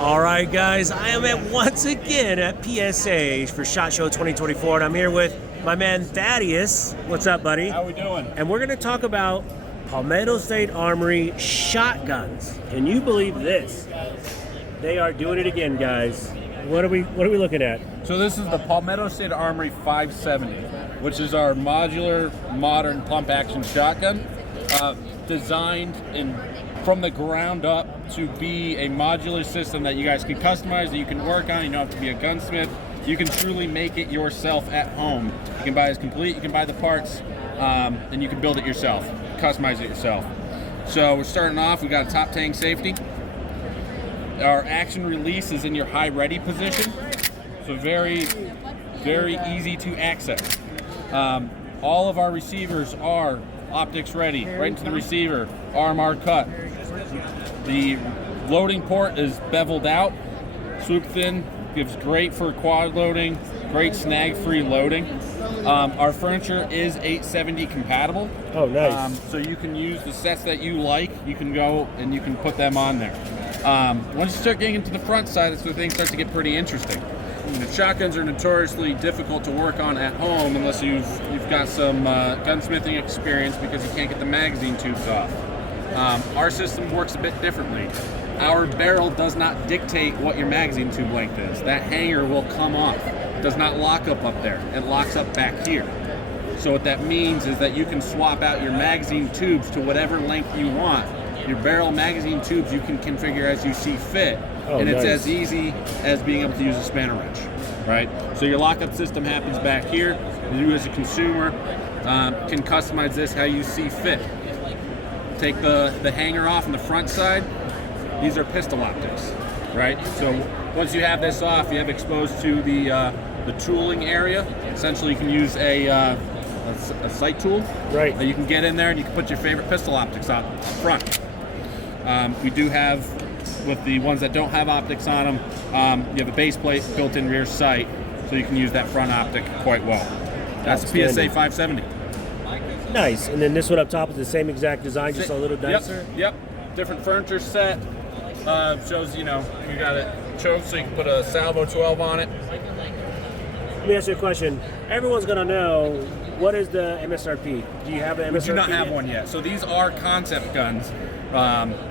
All right, guys, I am once again at PSA for SHOT Show 2024, and I'm here with my man Thaddeus. What's up, buddy? How we doing? And we're going to talk about Palmetto State Armory shotguns. Can you believe this? They are doing it again, guys. What are we looking at? So this is the Palmetto State Armory 570, which is our modular, modern pump-action shotgun, designed from the ground up to be a modular system that you guys can customize, that you can work on. You don't have to be a gunsmith. You can truly make it yourself at home. You can buy it complete, you can buy the parts, and you can build it yourself, customize it yourself. So we're starting off, we got a top tank safety. Our action release is in your high ready position, so very, very easy to access. All of our receivers are optics ready, right into the receiver, RMR cut. The loading port is beveled out, swoop thin, gives great for quad loading, great snag-free loading. Our furniture is 870 compatible. Oh, nice. So you can use the sets that you like, you can go and you can put them on there. Once you start getting into the front side, that's where things start to get pretty interesting. Shotguns are notoriously difficult to work on at home unless you've got some gunsmithing experience, because you can't get the magazine tubes off. Our system works a bit differently. Our barrel does not dictate what your magazine tube length is. That hanger will come off. It does not lock up there. It locks up back here. So what that means is that you can swap out your magazine tubes to whatever length you want. Your barrel magazine tubes you can configure as you see fit. And it's as easy as being able to use a spanner wrench, right? So your lockup system happens back here. You as a consumer can customize this how you see fit. Take the hanger off on the front side. These are pistol optics, right? So once you have this off, you have exposed to the tooling area. Essentially, you can use a sight tool. Right. That you can get in there and you can put your favorite pistol optics on up front. We do have, with the ones that don't have optics on them, you have a base plate, built-in rear sight, so you can use that front optic quite well. That's the PSA 570. Nice. And then this one up top is the same exact design, just a little nicer. Yep. Different furniture set. Shows, you got it choked, so you can put a Salvo 12 on it. Let me ask you a question. Everyone's going to know, what is the MSRP? Do you have an MSRP? We do not have one yet. So these are concept guns.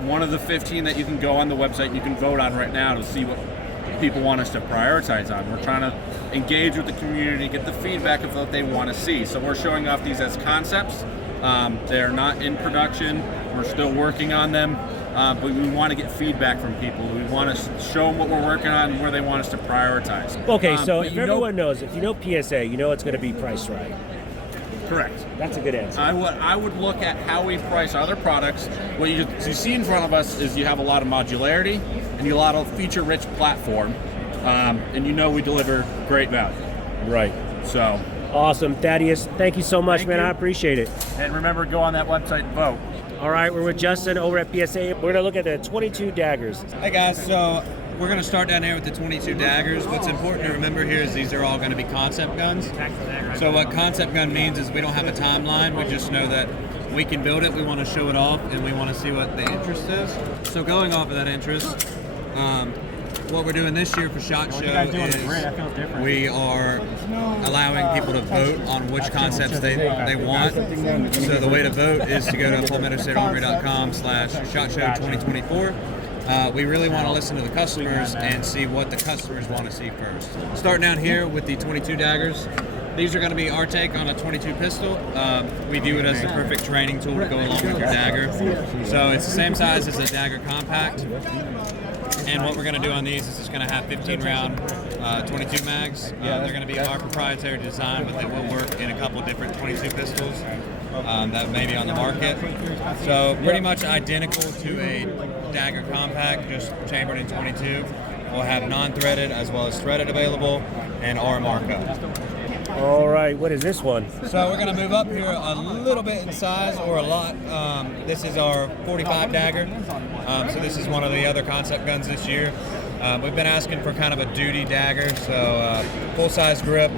One of the 15 that you can go on the website and you can vote on right now to see what people want us to prioritize on. We're trying to engage with the community, get the feedback of what they want to see. So we're showing off these as concepts. They're not in production. We're still working on them. But we want to get feedback from people. We want to show them what we're working on and where they want us to prioritize. Okay, so if everyone knows, if you know PSA, you know it's going to be priced right. Correct. That's a good answer. I would look at how we price other products. What you see in front of us is you have a lot of modularity and a lot of feature-rich platform, and we deliver great value. Right. So awesome, Thaddeus. Thank you so much, man. I appreciate it. And remember, go on that website and vote. All right, we're with Justin over at PSA. We're gonna look at the 22 Daggers. Hey guys, so we're going to start down here with the 22 Daggers. What's important to remember here is these are all going to be concept guns. So what concept gun means is we don't have a timeline. We just know that we can build it, we want to show it off, and we want to see what the interest is. So going off of that interest, what we're doing this year for SHOT Show is we are allowing people to vote on which concepts they want. So the way to vote is to go to palmettostatearmory.com/SHOT Show 2024. We really want to listen to the customers and see what the customers want to see first. Starting down here with the 22 Daggers. These are going to be our take on a 22 pistol. We view it as the perfect training tool to go along with your dagger. So it's the same size as a Dagger compact. And what we're going to do on these is it's going to have 15 round 22 mags. They're going to be our proprietary design, but they will work in a couple different 22 pistols that may be on the market. So pretty much identical to a Dagger compact, just chambered in 22. We'll have non-threaded as well as threaded available, and RMR cut. All right, what is this one? So we're going to move up here a little bit in size, or a lot. This is our 45 Dagger. So this is one of the other concept guns this year. We've been asking for kind of a duty dagger, so full-size grip,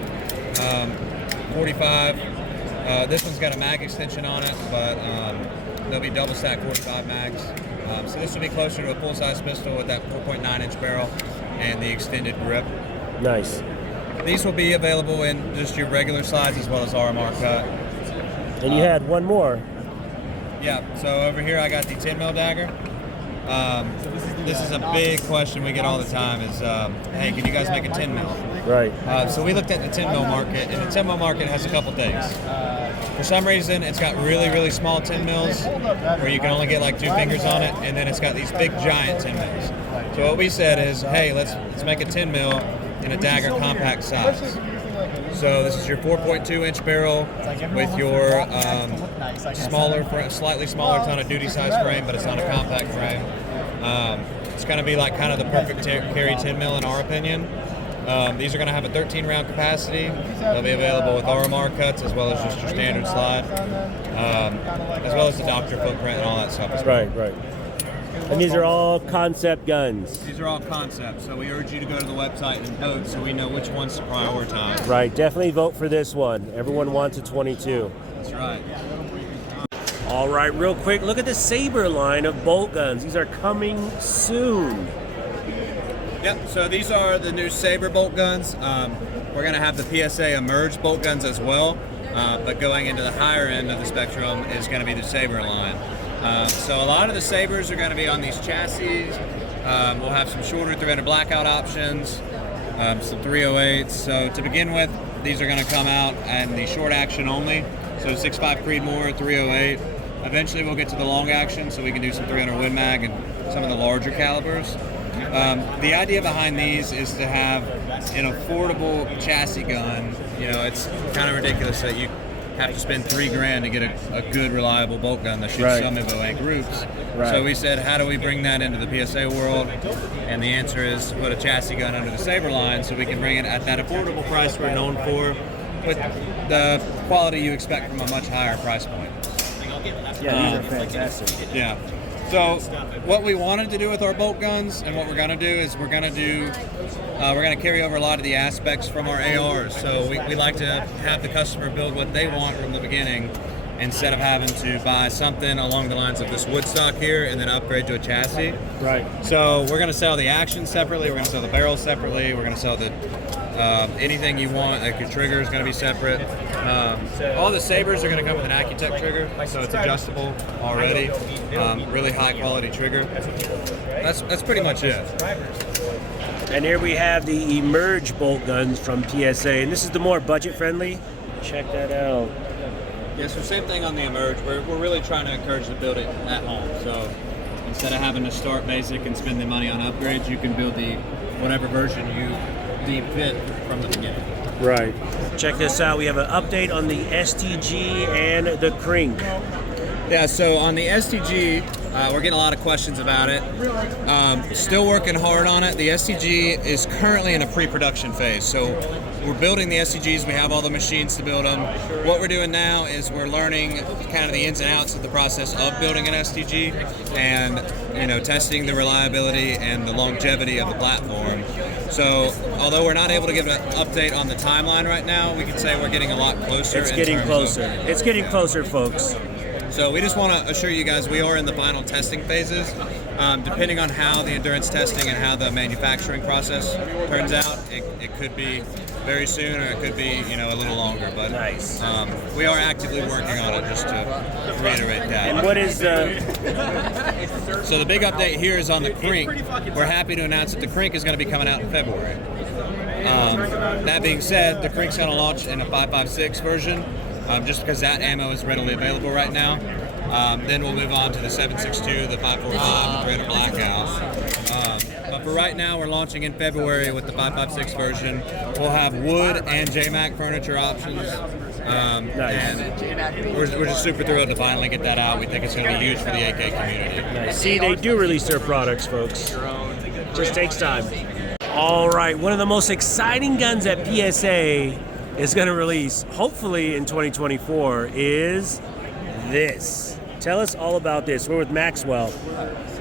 45. This one's got a mag extension on it, but They'll be double stack 45 mags. So this will be closer to a full-size pistol with that 4.9-inch barrel and the extended grip. Nice. These will be available in just your regular size as well as RMR cut. And you had one more. Yeah, so over here I got the 10 mil dagger. This is a big question we get all the time is, hey, can you guys make a 10 mil? Right. So we looked at the 10 mil market, and the 10 mil market has a couple things. For some reason, it's got really, really small 10 mils where you can only get like 2 fingers on it, and then it's got these big giant 10 mils. So what we said is, hey, let's make a 10 mil in a dagger compact size. So this is your 4.2-inch barrel with your slightly smaller ton of duty size frame, but it's not a compact frame. It's going to be like kind of the perfect carry 10 mil in our opinion. These are going to have a 13-round capacity. They'll be available with RMR cuts as well as just your standard slide, as well as the doctor footprint and all that stuff. Right. And these are all concept guns. These are all concepts, so we urge you to go to the website and vote so we know which ones to prioritize. Right, definitely vote for this one. Everyone wants a 22. That's right. All right, real quick, look at the Saber line of bolt guns. These are coming soon. Yep, so these are the new Saber bolt guns. We're going to have the PSA Emmerg bolt guns as well, but going into the higher end of the spectrum is going to be the Saber line. So a lot of the Sabers are going to be on these chassis. We'll have some shorter threaded blackout options, some 308s. So to begin with, these are going to come out in the short action only. So 6.5 Creedmoor, 308. Eventually we'll get to the long action so we can do some 300 Win Mag and some of the larger calibers. The idea behind these is to have an affordable chassis gun. You know, it's kind of ridiculous that you have to spend $3,000 to get a good, reliable bolt gun that shoots some MOA groups. Right. So we said, how do we bring that into the PSA world? And the answer is to put a chassis gun under the Saber line so we can bring it at that affordable price we're known for, with the quality you expect from a much higher price point. Yeah, these are fantastic. Yeah. So what we wanted to do with our bolt guns and what we're going to do is we're going to carry over a lot of the aspects from our ARs. So we like to have the customer build what they want from the beginning instead of having to buy something along the lines of this wood stock here and then upgrade to a chassis. Right. So we're going to sell the action separately. We're going to sell the barrels separately. We're going to sell the anything you want. Like your trigger is going to be separate. All the Sabers are going to come with an Accutech trigger, so it's adjustable already. Really high quality trigger. That's pretty much it. And here we have the Emmerg bolt guns from PSA, and this is the more budget friendly. Check that out. Yeah, so same thing on the Emmerg. We're really trying to encourage to build it at home. So instead of having to start basic and spend the money on upgrades, you can build the whatever version you deem fit from the beginning. Right. Check this out. We have an update on the STG and the Crink. Yeah, so on the STG, we're getting a lot of questions about it. Still working hard on it. The STG is currently in a pre-production phase. So we're building the STGs. We have all the machines to build them. What we're doing now is we're learning kind of the ins and outs of the process of building an STG and, you know, testing the reliability and the longevity of the platform. So although we're not able to give an update on the timeline right now, we can say we're getting a lot closer. It's getting closer. It's getting closer, folks. So we just want to assure you guys we are in the final testing phases. Depending on how the endurance testing and how the manufacturing process turns out, it could be very soon or it could be, you know, a little longer. But nice. We are actively working on it, just to reiterate that. And what is the... So the big update here is on the Crink. We're happy to announce that the Crink is going to be coming out in February. That being said, the Crink's going to launch in a 5.56 version. Just because that ammo is readily available right now. Then we'll move on to the 7.62, the 5.45, the threaded blackout. But for right now, we're launching in February with the 5.56 version. We'll have wood and JMac furniture options. And we're just super thrilled to finally get that out. We think it's going to be huge for the AK community. Nice. See, they do release their products, folks. Just takes time. All right, one of the most exciting guns at PSA is going to release, hopefully in 2024, is this. Tell us all about this. We're with Maxwell.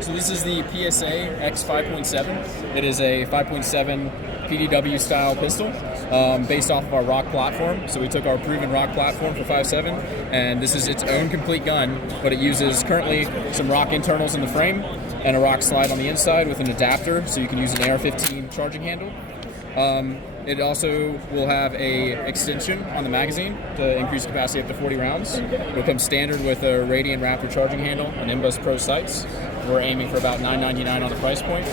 So this is the PSA X 5.7. It is a 5.7 PDW style pistol based off of our rock platform. So we took our proven rock platform for 5.7, and this is its own complete gun, but it uses currently some rock internals in the frame and a rock slide on the inside with an adapter, so you can use an AR-15 charging handle. It also will have a extension on the magazine to increase capacity up to 40 rounds. It'll come standard with a Radiant Raptor charging handle and Imbus Pro sights. We're aiming for about $9.99 on the price point.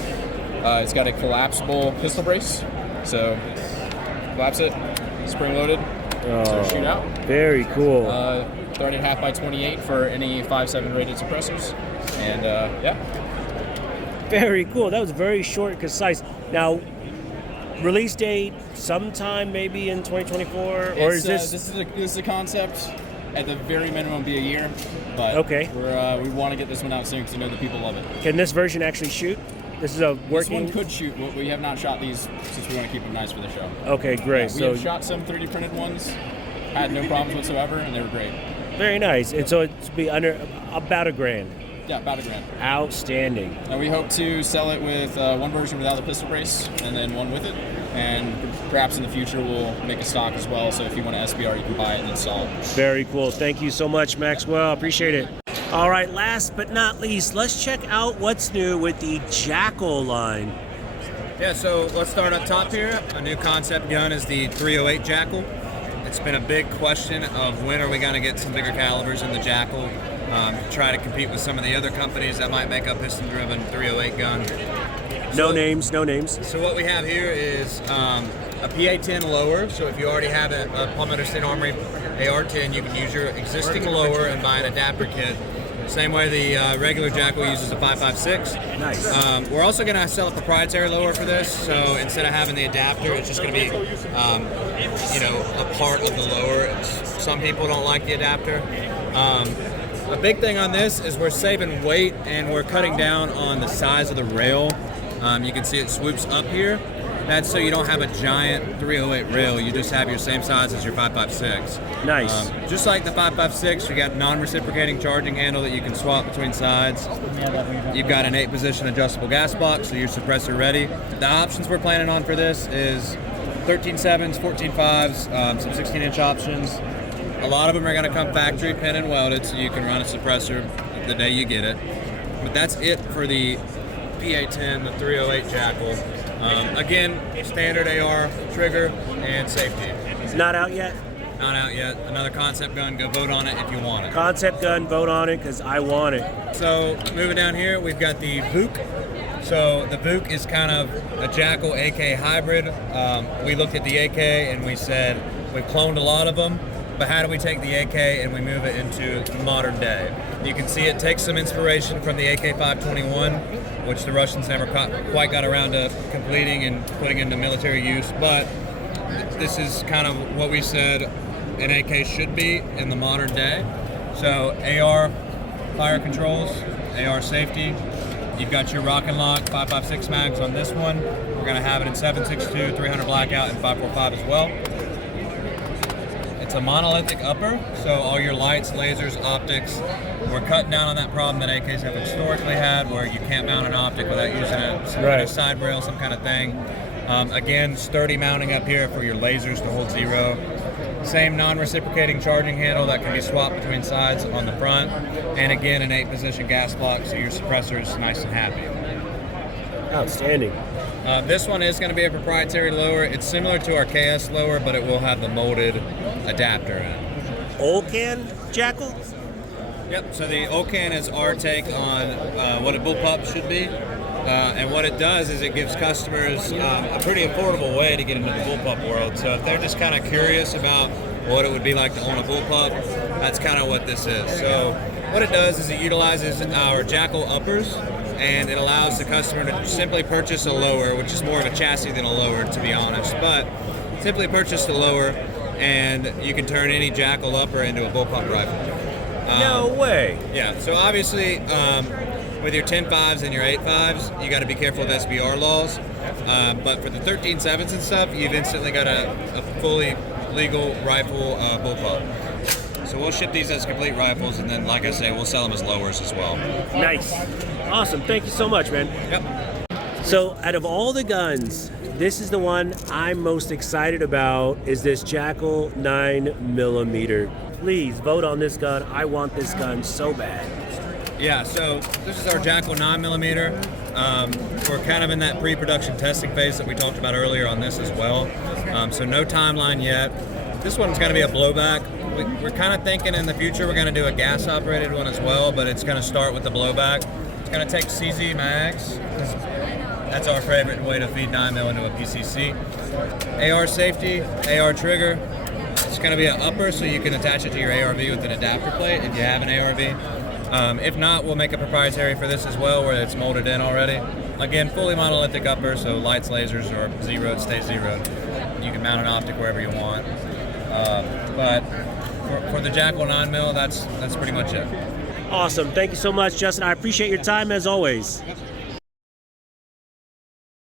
It's got a collapsible pistol brace, so collapse it, spring loaded, so shoot out. Very cool. 30.5 by 28 for any 5.7 rated suppressors, and yeah. Very cool. That was very short and concise. Now, release date sometime maybe in 2024, or is this? This is a concept. At the very minimum, be a year. But okay. We want to get this one out soon because I know the people love it. Can this version actually shoot? This is a working. This one could shoot. We have not shot these since we want to keep them nice for the show. Okay, great. Yeah, we have shot some 3D printed ones, had no problems whatsoever, and they were great. Very nice. And so it's be under about $1,000. Yeah, about $1,000. Outstanding. And we hope to sell it with one version without the pistol brace and then one with it. And perhaps in the future we'll make a stock as well. So if you want an SBR, you can buy it and install it. Very cool. Thank you so much, Maxwell. Appreciate it. All right, last but not least, let's check out what's new with the Jackal line. Yeah, so let's start up top here. A new concept gun is the 308 Jackal. It's been a big question of when are we going to get some bigger calibers in the Jackal. Try to compete with some of the other companies that might make a piston-driven 308 gun. No names. So what we have here is a PA-10 lower. So if you already have a Palmetto State Armory AR-10, you can use your existing lower and buy an adapter kit. Same way the regular Jackal uses a 5.56. Nice. We're also going to sell a proprietary lower for this. So instead of having the adapter, it's just going to be, a part of the lower. Some people don't like the adapter. A big thing on this is we're saving weight and we're cutting down on the size of the rail. You can see it swoops up here. That's so you don't have a giant 308 rail. You just have your same size as your 5.56. Nice. Just like the 5.56, you got non-reciprocating charging handle that you can swap between sides. You've got an 8-position adjustable gas box, so you're suppressor ready. The options we're planning on for this is 13.7s, 14.5s, some 16-inch options. A lot of them are going to come factory pin and welded, so you can run a suppressor the day you get it. But that's it for the PA-10, the 308 Jackal. Again, standard AR trigger and safety. It's not out yet? Not out yet. Another concept gun. Go vote on it if you want it. Concept gun, vote on it because I want it. So moving down here, we've got the VOOK. So the VOOK is kind of a Jackal AK hybrid. We looked at the AK and we said we've cloned a lot of them. But how do we take the AK and we move it into modern day? You can see it takes some inspiration from the AK-521, which the Russians never quite got around to completing and putting into military use. But this is kind of what we said an AK should be in the modern day. So AR fire controls, AR safety. You've got your Rock and Lock 5.56 mags on this one. We're going to have it in 7.62, 300 blackout, and 5.45 as well. It's a monolithic upper, so all your lights, lasers, optics, we're cutting down on that problem that AKs have historically had where you can't mount an optic without using a side rail, some kind of thing. Again, sturdy mounting up here for your lasers to hold zero. Same non-reciprocating charging handle that can be swapped between sides on the front. And again, an 8-position gas block so your suppressor is nice and happy. Outstanding. This one is going to be a proprietary lower. It's similar to our KS lower, but it will have the molded adapter in it. Olcan Jackal? Yep, so the Olcan is our take on what a bullpup should be. And what it does is it gives customers a pretty affordable way to get into the bullpup world. So if they're just kind of curious about what it would be like to own a bullpup, that's kind of what this is. So what it does is it utilizes our Jackal uppers, and it allows the customer to simply purchase a lower, which is more of a chassis than a lower, to be honest. But simply purchase the lower, and you can turn any Jackal upper into a bullpup rifle. No way. Yeah, so obviously with your 10.5s and your 8.5s, you got to be careful with SBR laws. But for the 13.7s and stuff, you've instantly got a fully legal rifle bullpup. So we'll ship these as complete rifles, and then, like I say, we'll sell them as lowers as well. Nice. Awesome. Thank you so much, man. Yep. So out of all the guns, this is the one I'm most excited about, is this Jackal 9mm. Please vote on this gun. I want this gun so bad. Yeah, so this is our Jackal 9mm. We're kind of in that pre-production testing phase that we talked about earlier on this as well. So no timeline yet. This one's going to be a blowback. We're kind of thinking in the future we're going to do a gas-operated one as well, but it's going to start with the blowback. It's going to take CZ mags. That's our favorite way to feed 9mm into a PCC. AR safety, AR trigger. It's going to be an upper, so you can attach it to your ARV with an adapter plate if you have an ARV. If not, we'll make a proprietary for this as well, where it's molded in already. Again, fully monolithic upper, so lights, lasers, or zeroed, stay zeroed. You can mount an optic wherever you want. But for the Jackal 9mm, that's pretty much it. Awesome. Thank you so much, Justin. I appreciate your time as always.